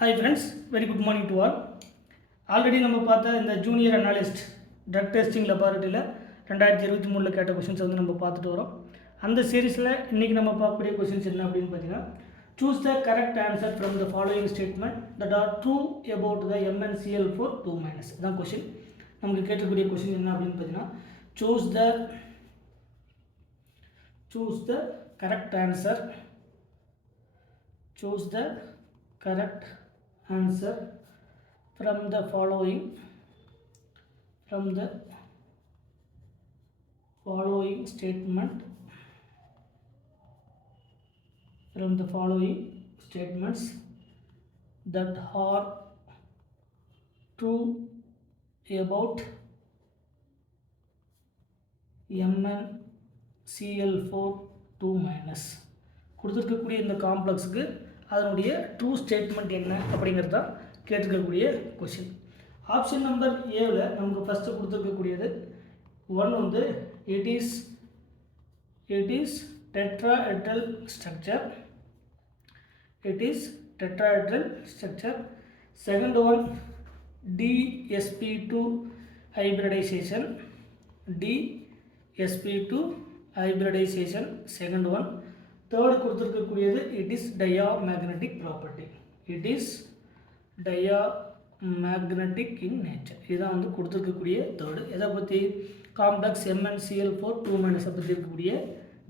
Hi friends, very good morning to all. Already நம்ம பார்த்த இந்த ஜூனியர் அனாலிஸ்ட் ட்ரக் டெஸ்டிங் லெபார்ட்டரியில் 2023 கேட்ட கொஷின்ஸ் வந்து நம்ம பார்த்துட்டு வரோம். அந்த சீரீஸில் இன்றைக்கி நம்ம பார்க்கக்கூடிய கொஷின்ஸ் என்ன அப்படின்னு பார்த்தீங்கன்னா, choose the correct answer from the following statement that are true about the MnCl4 2- இதான் கொஷின். நமக்கு கேட்கக்கூடிய கொஷின் என்ன அப்படின்னு பார்த்தீங்கன்னா, choose the correct answer from the following statements that are true about MnCl4 2- கொடுத்துருக்கக்கூடிய இந்த காம்ப்ளெக்ஸுக்கு அதனுடைய ட்ரூ ஸ்டேட்மெண்ட் என்ன அப்படிங்கிறது தான் கேட்டிருக்கக்கூடிய கொஷின். ஆப்ஷன் நம்பர் ஏவில் நமக்கு ஃபஸ்ட்டு கொடுத்துருக்கக்கூடியது 1 வந்து it is tetrahedral structure. Second one DsP2 hybridization. Second one. Third கொடுத்துருக்கக்கூடியது it is diamagnetic property. Diamagnetic in nature. இதுதான் வந்து கொடுத்துருக்கக்கூடிய தேர்டு. எதை பற்றி? காம்ப்ளெக்ஸ் MnCl4 2- பற்றி இருக்கக்கூடிய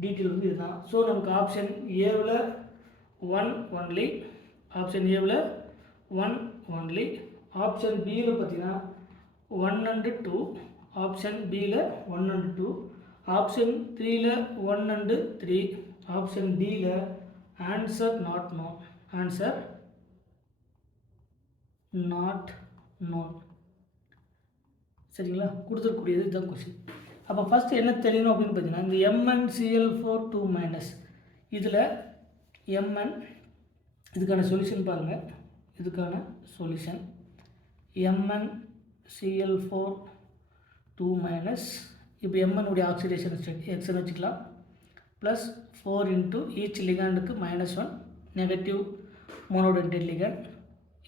டீட்டெயில் வந்து இதுதான். ஸோ நமக்கு ஆப்ஷன் ஏவில் 1 ஒன்லி. ஆப்ஷன் பியில் பார்த்தீங்கன்னா 1 and 2. ஆப்ஷன் பியில் 1 and 2. ஆப்ஷன் 3ல் 1 and 3. ஆப்ஷன் டியில் ஆன்சர் நாட் நோன். சரிங்களா? கொடுத்துருக்கூடியது இதுதான் கொஷின். அப்போ ஃபஸ்ட்டு என்ன தெரியணும் அப்படின்னு பார்த்தீங்கன்னா, இந்த MnCl4 2- இதில் Mn இதுக்கான சொல்யூஷன் பாருங்கள். MnCl4 2- இப்போ Mn ஆக்சிடேஷன் ஸ்டேட் எக்ஸ்ன்னு வச்சுக்கலாம். ப்ளஸ் 4 into ஈச் லிகாண்டுக்கு -1 negative monodentate ligand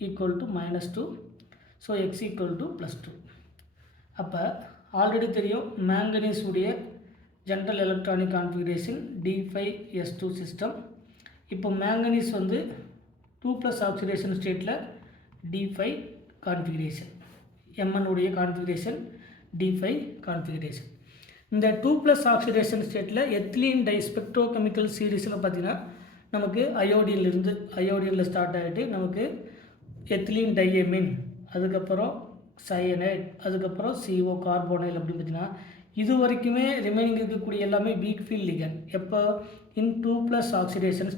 equal to -2. So x equal to +2. அப்போ ஆல்ரெடி தெரியும் மேங்கனீஸ் உடைய general electronic configuration D5S2 system. இப்போ மேங்கனீஸ் வந்து 2+ ஆக்சிடேஷன் ஸ்டேட்டில் D5 கான்ஃபிகரேஷன். Mn உடைய கான்ஃபிகரேஷன் D5 கான்ஃபிகரேஷன். இந்த 2+ ஆக்சிடேஷன் ஸ்டேட்டில் எத்திலீன் டைஸ்பெக்ட்ரோகெமிக்கல் சீரீஸில் பார்த்திங்கன்னா நமக்கு அயோடினில் ஸ்டார்ட் ஆகிட்டு நமக்கு எத்திலீன் டையமின், அதுக்கப்புறம் சயனைட், அதுக்கப்புறம் CO கார்போனைல் அப்படின்னு பார்த்திங்கன்னா இது வரைக்குமே ரிமைனிங் இருக்கக்கூடிய எல்லாமே வீக் ஃபீல்ட் லிகண்ட். எப்போ? இன் 2+ ஆக்சிடேஷன்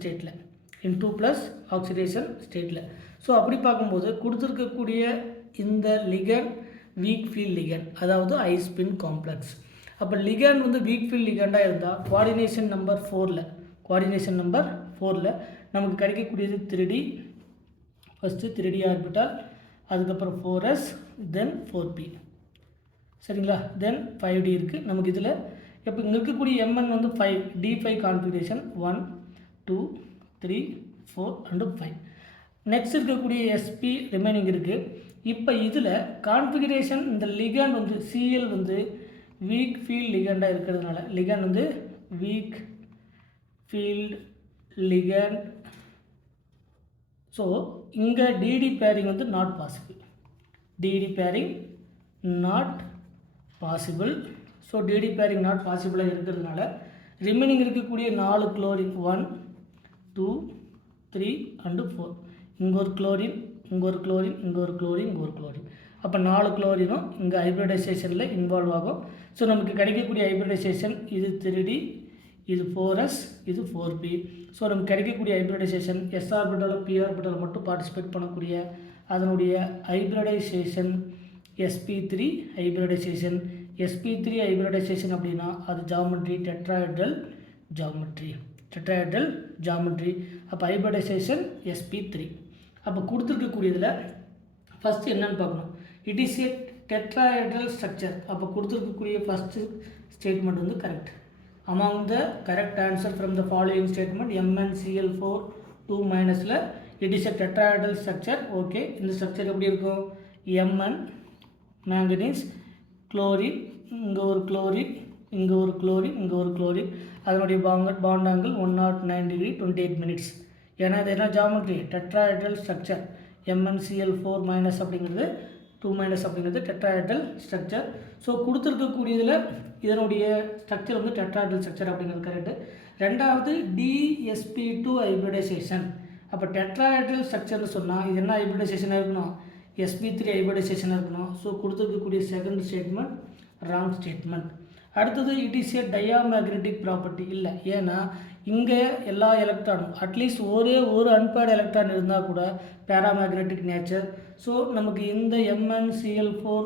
ஸ்டேட்டில். ஸோ அப்படி பார்க்கும்போது கொடுத்துருக்கக்கூடிய இந்த லிகண்ட் வீக் ஃபீல்ட் லிகண்ட், அதாவது ஐஸ்பின் காம்ப்ளெக்ஸ். அப்போ லிகண்ட் வந்து வீக் ஃபீல்ட் லிகண்டாக இருந்தால் கோஆர்டினேஷன் நம்பர் 4ல் நமக்கு கிடைக்கக்கூடியது 3D. ஃபஸ்ட்டு 3D ஆர்பிட்டால், அதுக்கப்புறம் 4s, தென் 4p. சரிங்களா? தென் 5D இருக்குது நமக்கு இதில். இப்போ இங்கே இருக்கக்கூடிய Mn வந்து 5 D5 கான்ஃபிகரேஷன் 1 2 3 4 and 5. நெக்ஸ்ட் இருக்கக்கூடிய SP ரிமைனிங் இருக்குது. இப்போ இதில் கான்ஃபிகரேஷன் இந்த லிகண்ட் வந்து Cl வந்து வீக் ஃபீல்ட் லிகண்டாக இருக்கிறதுனால லிகண்ட் வந்து வீக் ஃபீல்ட் லிகண்ட். ஸோ இங்கே DD பேரிங் வந்து not possible. So DD pairing not பாசிபிளாக இருக்கிறதுனால ரிமைனிங் இருக்கக்கூடிய 4 குளோரின் 1 2 3 and 4. இங்கே ஒரு குளோரின், இங்கே ஒரு குளோரின், இங்கே ஒரு குளோரின், இங்கே ஒரு குளோரின். அப்போ 4 குளோரினும் இங்கே ஹைப்ரிடைசேஷனில் இன்வால்வ் ஆகும். ஸோ நமக்கு கிடைக்கக்கூடிய ஹைப்ரிடைசேஷன் இது 3D, இது 4s, இது 4p. ஸோ நமக்கு கிடைக்கக்கூடிய hybridization S orbital P orbital மட்டும் பார்ட்டிசிபேட் பண்ணக்கூடிய அதனுடைய hybridization sp3 hybridization. sp3 hybridization அப்படின்னா அது ஜாமெட்ரி டெட்ராஹெட்ரல் ஜாமெட்ரி. அப்போ ஹைப்ரிடைசேஷன் sp3. அப்போ கொடுத்துருக்கக்கூடியதில் ஃபஸ்ட்டு என்னென்னு பார்க்கணும். It is a tetrahedral structure. அப்போ கொடுத்துருக்கக்கூடிய ஃபஸ்ட்டு ஸ்டேட்மெண்ட் வந்து correct. among the correct answer from the following statement MnCl4 2- it is a tetrahedral structure. Okay, இந்த ஸ்ட்ரக்சர் எப்படி இருக்கும்? Mn மேங்கனீஸ் குளோரின், இங்கே ஒரு குளோரின், இங்கே ஒரு குளோரின், இங்கே ஒரு குளோரின், அதனுடைய பாண்ட் ஆங்கிள் 109 டிகிரி 28 மினிட்ஸ். ஏன்னா இது என்ன geometry? Tetrahedral structure. MnCl4 minus அப்படிங்கிறது 2 மைனஸ் அப்படிங்கிறது டெட்ராஹெட்ரல் ஸ்ட்ரக்சர். ஸோ கொடுத்துருக்கக்கூடியதில் இதனுடைய ஸ்ட்ரக்சர் வந்து டெட்ராஹெட்ரல் ஸ்ட்ரக்சர் அப்படிங்கிறது கரெக்டு. ரெண்டாவது DsP2 ஹைபிரிடைசேஷன். அப்போ டெட்ராஹெட்ரல் ஸ்ட்ரக்சர்னு சொன்னால் இது என்ன ஹைபிரிடைசேஷனாக இருக்கணும்? sp3 ஹைபிரிடைசேஷனாக இருக்கணும். ஸோ கொடுத்துருக்கக்கூடிய செகண்ட் ஸ்டேட்மெண்ட் ராங் ஸ்டேட்மெண்ட். அடுத்தது it is A diamagnetic property இல்லை. ஏன்னா இங்கே எல்லா எலக்ட்ரானும் அட்லீஸ்ட் ஒரு அன்பேர்டு எலக்ட்ரான் இருந்தால் கூட பேராமேக்னெட்டிக் நேச்சர். ஸோ நமக்கு இந்த MnCl4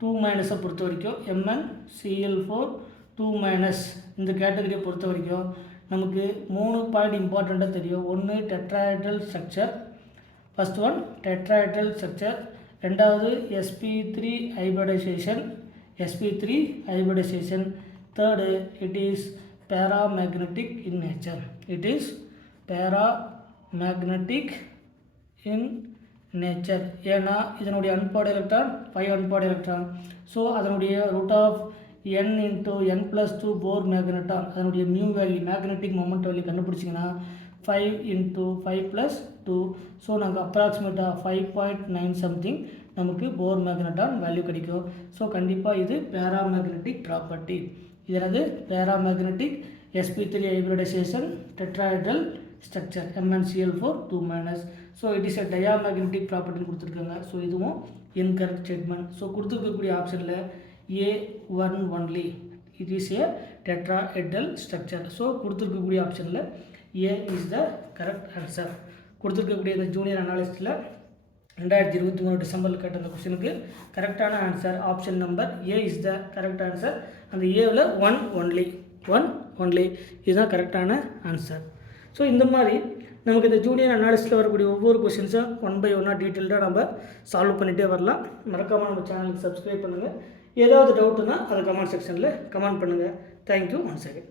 2 மைனஸை பொறுத்த வரைக்கும், MnCl4 2 மைனஸ் இந்த கேட்டகரியை பொறுத்த வரைக்கும் நமக்கு 3 பாயிண்ட் இம்பார்ட்டண்ட்டாக தெரியும். ஒன்று tetrahedral structure, first one tetrahedral structure. ரெண்டாவது sp3 hybridisation, sp3 hybridisation. Third it is paramagnetic in nature. It is paramagnetic in nature. ஏன்னா இதனுடைய unpaired electron 5 unpaired electron. So அதனுடைய root of n into n+2 Bohr magneton, அதனுடைய mu value magnetic moment value கண்டுபிடிச்சிங்கன்னா 5 into 5+2. So நாங்கள் அப்ராக்சிமேட்டாக 5.9 something நமக்கு Bohr magneton value கிடைக்கும். So கண்டிப்பாக இது பேராமேக்னெட்டிக் ப்ராப்பர்ட்டி. இதனது paramagnetic sp3 hybridization tetrahedral structure MnCl4 2 minus. So it is a diamagnetic ப்ராப்பர்ட்டின்னு கொடுத்துருக்காங்க. ஸோ இதுவும் இன்கரெக்ட் ஸ்டேட்மெண்ட். ஸோ கொடுத்துருக்கக்கூடிய ஆப்ஷனில் A1 only it is a tetrahedral structure. So கொடுத்துருக்கக்கூடிய ஆப்ஷனில் A is the correct answer. கொடுத்துருக்கக்கூடிய இந்த ஜூனியர் அனாலிஸ்ட்டில் 2023 டிசம்பரில் கேட்ட அந்த கொஸ்டினுக்கு கரெக்டான answer option number A is the correct answer. அந்த ஏவில் 1 ஒன்லி இதுதான் கரெக்டான ஆன்சர். ஸோ இந்த மாதிரி நமக்கு இந்த ஜூனியர் அனாலிஸ்ட்டில் வரக்கூடிய ஒவ்வொரு கொஸ்டின்ஸும் 1 by 1 டீட்டெயில்டாக நம்ம சால்வ் பண்ணிகிட்டே வரலாம். மறக்காமல் நம்ம சேனலுக்கு சப்ஸ்கிரைப் பண்ணுங்கள். ஏதாவது டவுட்டுன்னா அதை கமெண்ட் செக்ஷனில் கமெண்ட் பண்ணுங்கள். Thank you once again.